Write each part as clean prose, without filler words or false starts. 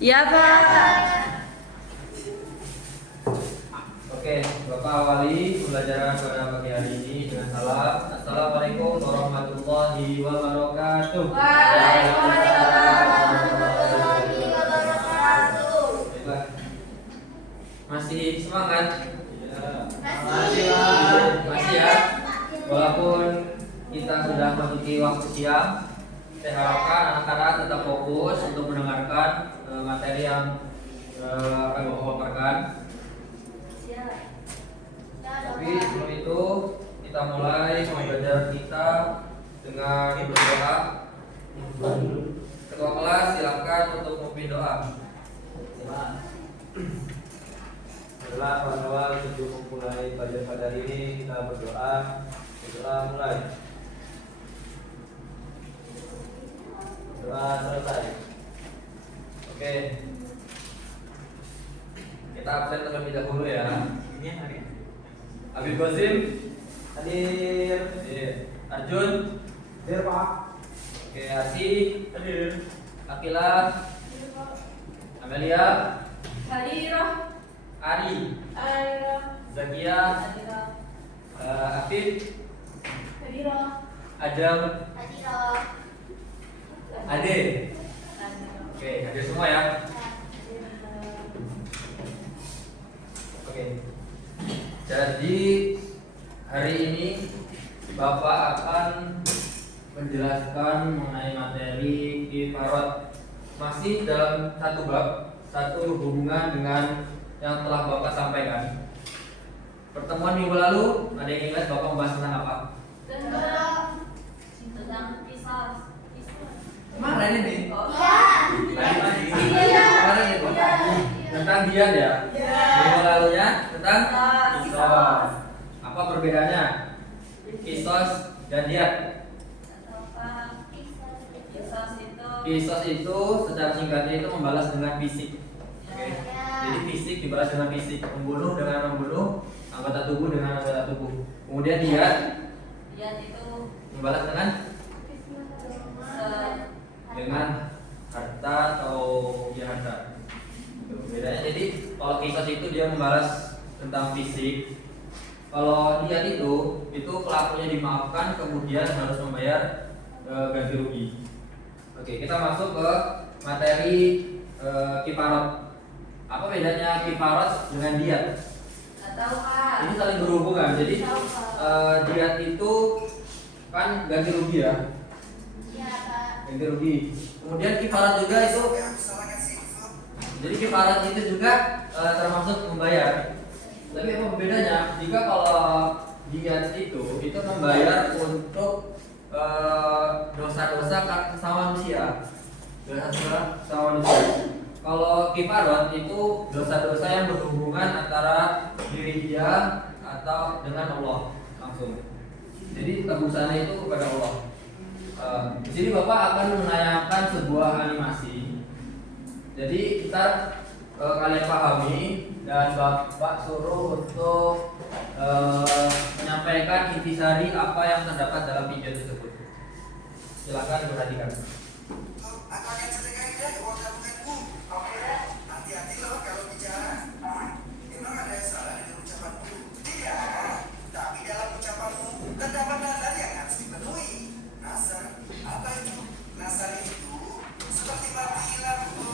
Iya, Pak. Oke, Bapak awali pembelajaran pada pagi hari ini dengan salam. Assalamualaikum warahmatullahi wabarakatuh. Waalaikumsalam warahmatullahi wabarakatuh. Baiklah. Masih semangat? Masih ya. Walaupun kita sudah memasuki waktu siang, saya harapkan anak-anak tetap fokus untuk mendengarkan materi yang akan Bapak paparkan. Tapi sebelum itu kita mulai pembelajaran kita dengan berdoa. Ketua kelas silakan untuk memimpin doa. Setelah awal sebelum memulai pelajaran pada hari ini kita berdoa. Berdoa mulai. Doa selesai. Oke. Kita absen terlebih dahulu ya. Ini hari. Habib Qasim, Hadir. Arjun, Hadir Pak. Oke, Asi, Hadir. Akila, Amelia, Hadirah. Ari, Hadirah. Zakia, Afif, Hadirah. Adam, Hadirah. Ade. Oke, hadir semua ya. Oke. Jadi hari ini Bapak akan menjelaskan mengenai materi kifarat, masih dalam satu bab, satu hubungan dengan yang telah Bapak sampaikan. Pertemuan minggu lalu ada yang ingat Bapak membahas tentang apa? Tentang kisah. Kemarin ini. Iya. Kemarin ini Bapak. Tentang diat ya. Minggu lalunya tentang kisos. Apa perbedaannya? Kisos dan diat. Kisos itu secara singkatnya itu membalas dengan fisik. Oke. Jadi fisik dibalas dengan fisik, membunuh dengan membunuh, anggota tubuh dengan anggota tubuh. Kemudian diat itu membalas dengan harta atau ya harta. Bedanya jadi kalau kisos itu dia membalas tentang fisik. Kalau diat itu pelakunya dimaafkan kemudian harus membayar ganti rugi. Oke, kita masuk ke materi kifarat. Apa bedanya kifarat dengan diat? Ini saling berhubungan. Jadi diat itu kan ganti rugi ya. Ganti rugi. Kemudian kifarat juga itu. Jadi kifarat itu juga termasuk membayar. Tapi apa bedanya? Jika kalau diat itu membayar untuk dosa-dosa sama manusia. Dosa-dosa sama manusia. Kalau kifarat itu dosa-dosa yang berhubungan antara diri dia atau dengan Allah langsung. Jadi tebusannya itu kepada Allah. Di sini Bapak akan menayangkan sebuah animasi. Jadi kita kalian pahami dan Bapak suruh untuk menyampaikan intisari apa yang terdapat dalam video tersebut. Silakan perhatikan. Aku akan sedekahkan uang tabunganku. Hati-hati loh kalau bicara. Memang ada yang salah dengan ucapanku? Tidak. Tapi dalam ucapanmu terdapat nazar yang harus dipenuhi. Nazar? Apa itu? Nazar itu seperti mati lampu.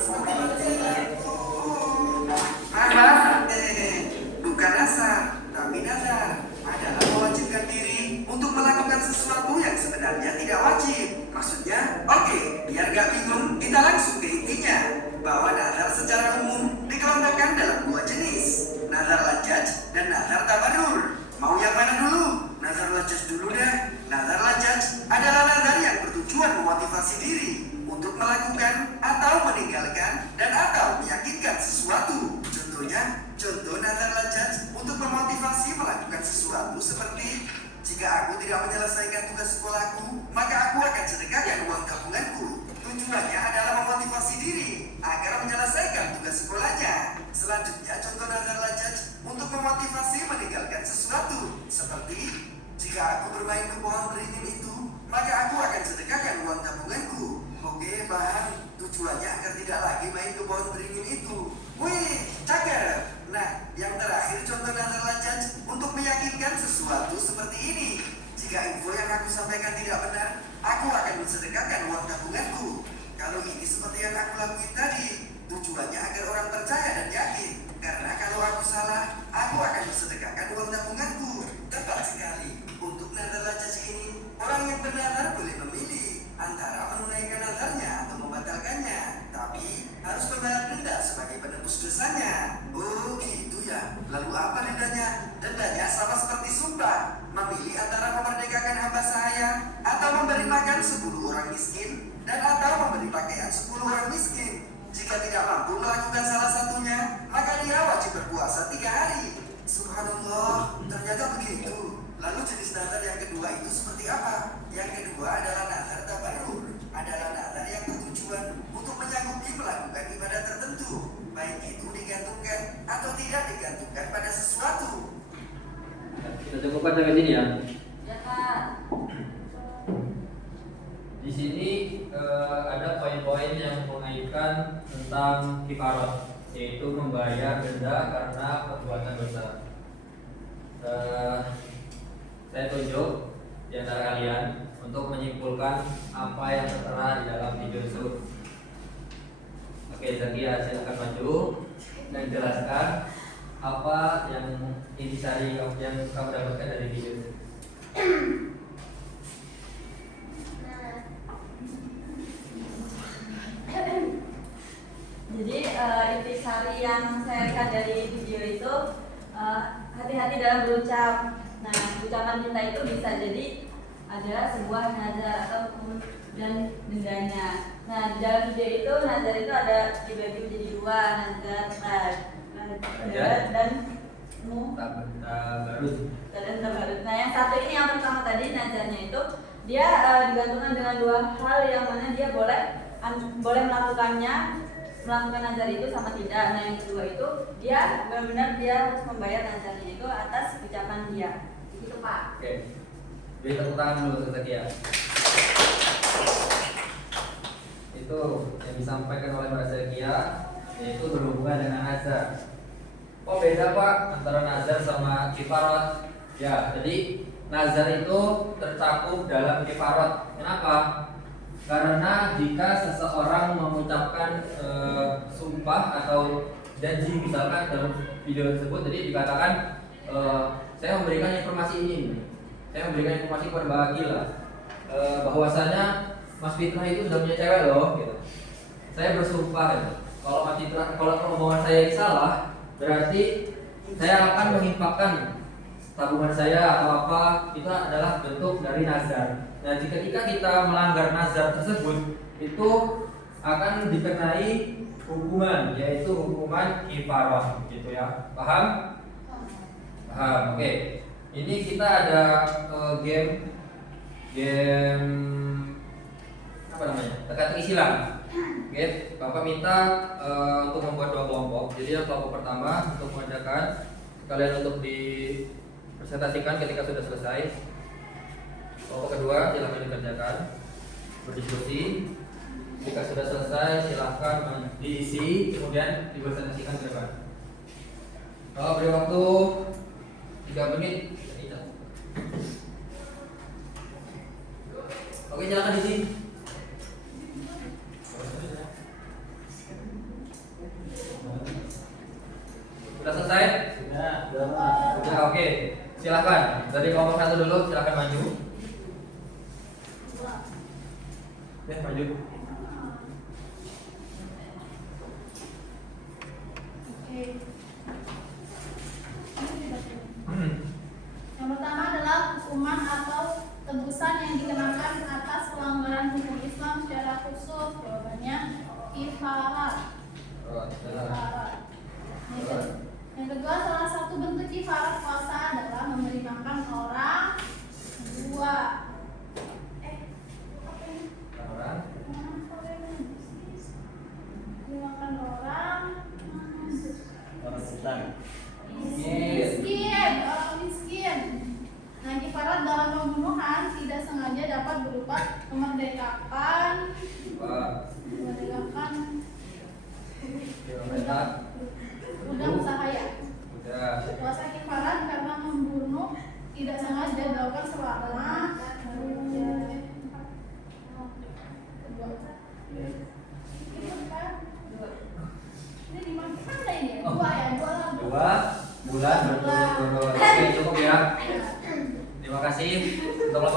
Seperti mati lampu. Bukan nazar, tapi nazar adalah mewajibkan diri untuk melakukan sesuatu yang sebenarnya tidak wajib. Maksudnya, oke, biar gak bingung, kita langsung ke intinya. Bahwa nazar secara umum dikelompokkan dalam dua jenis, nazar lajaj dan nazar tabarrur. Mau yang mana dulu? Nazar lajaj dulu deh. Nazar lajaj adalah nazar yang bertujuan memotivasi diri untuk melakukan atau meninggalkan dan atau meyakinkan sesuatu. Contoh nazar lajaj untuk memotivasi melakukan sesuatu seperti, jika aku tidak menyelesaikan tugas sekolahku, maka aku akan sedekahkan uang tabunganku. Tujuannya adalah memotivasi diri agar menyelesaikan tugas sekolahnya. Selanjutnya, contoh nazar lajaj untuk memotivasi meninggalkan sesuatu seperti, jika aku bermain ke pohon beringin itu, maka aku akan sedekahkan uang tabunganku. Oke, paham. Tujuannya agar Jika info yang aku sampaikan tidak benar, aku akan mensedekahkan uang tabunganku. Kalau ini seperti yang aku lakuin tadi, tujuannya agar orang percaya dan yakin. Karena kalau aku salah, aku akan mensedekahkan uang tabunganku. Tepat sekali. Untuk nazar lajas ini, orang yang bernazar boleh memilih antara menunaikan nazarnya atau membatalkannya. Tapi harus membayar denda sebagai penebus dosanya. Oh gitu ya. Lalu apa dendanya? Dendanya sama seperti sumpah. Memilih antara memerdekakan hamba sahaya atau memberi makan 10 orang miskin dan atau memberi pakaian 10 orang miskin. Jika tidak mampu melakukan salah satunya, maka dia wajib berpuasa 3 hari. Subhanallah, ternyata begitu. Lalu jenis nazar yang kedua itu seperti apa? Yang kedua adalah nazar tabarrur. Adalah nazar yang bertujuan untuk menyanggupi melakukan ibadah tertentu, baik itu digantungkan atau tidak digantungkan pada sesuatu. Kita cukupkan sampai sini ya. Ya Kak. Di sini ada poin-poin yang mengaitkan tentang kifarat, yaitu membayar denda karena perbuatan dosa. Saya tunjuk di antara kalian untuk menyimpulkan apa yang tertera di dalam video tersebut. Oke, Zakia silakan maju dan jelaskan apa yang intisari yang kamu dapatkan dari video ini. Jadi intisari yang saya lihat dari video itu hati-hati dalam berucap. Nah, ucapan kita itu bisa jadi ada sebuah nazar atau dan dendanya. Nah, di dalam video itu nazar itu ada dibagi menjadi 2, nazar dan Tabarut. tabarut. Nah, yang satu ini yang pertama tadi nazarnya itu dia digantungkan dengan 2 hal yang mana dia boleh melakukan nazar itu sama tidak. Nah, yang kedua itu dia benar-benar dia harus membayar nazarnya itu atas ucapan dia. Itu Pak. Oke. Beri tepuk tangan dulu untuk Zakia. Itu yang disampaikan oleh Mbak Zakia, yaitu berhubungan dengan nazar. Oh beda Pak antara nazar sama kifarat. Ya, jadi nazar itu tercakup dalam kifarat. Kenapa? Karena jika seseorang mengucapkan sumpah atau janji, misalkan dalam video tersebut tadi dikatakan saya memberikan informasi ini, saya memberikan informasi kepada Mbak Agila bahwasanya Mas Fitra itu sudah punya cewek loh, gitu. Saya bersumpah, gitu. Kalau Mas Fitra, kalau omongan saya ini salah, berarti saya akan menginfakkan tabungan saya atau apa, itu adalah bentuk dari nazar. Nah, ketika kita melanggar nazar tersebut, itu akan dikenai hukuman, yaitu hukuman kifarah, gitu ya. Paham? Paham. Oke. Ini kita ada game apa namanya? Teka-teki silang. Oke, Bapak minta untuk membuat 2 kelompok. Jadi yang kelompok pertama untuk mengadakan kalian untuk dipresentasikan ketika sudah selesai. Kelompok kedua silakan dikerjakan, berdiskusi. Jika sudah selesai silahkan diisi, kemudian dipresentasikan ke depan. Beri waktu 3 menit. Oke, silakan diisi. Sudah selesai? Sudah, oke. Silakan. Dari kelompok 1 dulu, silakan maju. Ya, maju. Yang pertama adalah hukuman atau tebusan yang dikenakan atas pelanggaran hukum Islam secara khusus. Jawabannya kifarat. Yang kedua, salah satu bentuk kifarat puasa adalah memberi makan orang. Kedua, dimakan orang miskin. Nah, kifarat dalam pembunuhan tidak sengaja dapat berupa memerdekakan budak sahaya. Puasa kifarat karena membunuh tidak sengaja dilakukan selama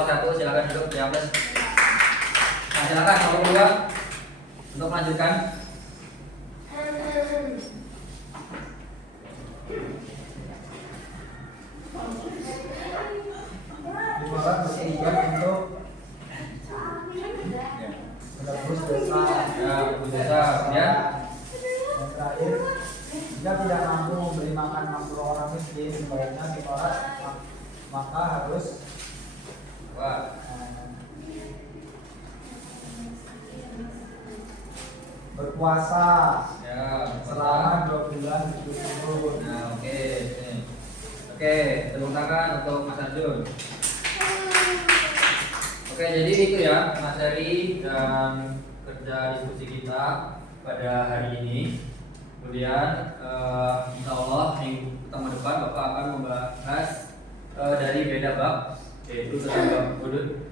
1 silakan duduk ya plus. Nah, silakan nomor 2 untuk melanjutkan. Dimana bertujuan untuk menebus dosa. Ya, menebus dosa. Ya. Yang terakhir, jika tidak mampu memberi makan 60 orang miskin, sebaiknya ditolak, maka harus Wah. berpuasa Ya, selama 2 bulan berturut-turut. Nah, oke. Oke, tepuk tangan untuk Mas Arjun. Oke, jadi itu ya materi dan kerja diskusi kita pada hari ini. Kemudian insya Allah minggu pertama depan Bapak akan membahas dari beda bab, yaitu tentang bab hudud.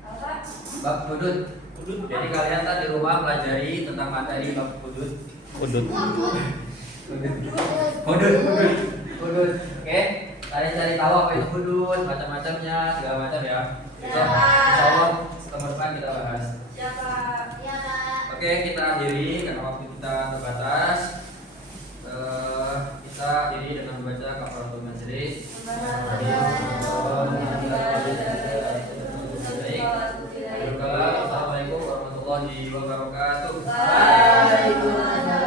Apa? Bab hudud. Jadi kalian tadi di rumah pelajari tentang materi bab hudud. Hudud. Hudud. Oke. Kalian cari tahu apa itu hudud, macam-macamnya, segala macam ya. Insya Allah pertemuan depan kita bahas. Siapa? Ya, Pak. Oke, kita akhiri karena waktu kita terbatas. Kita akhiri dengan membaca kafaratul majelis. Assalamualaikum warahmatullahi wabarakatuh. Waalaikumsalam.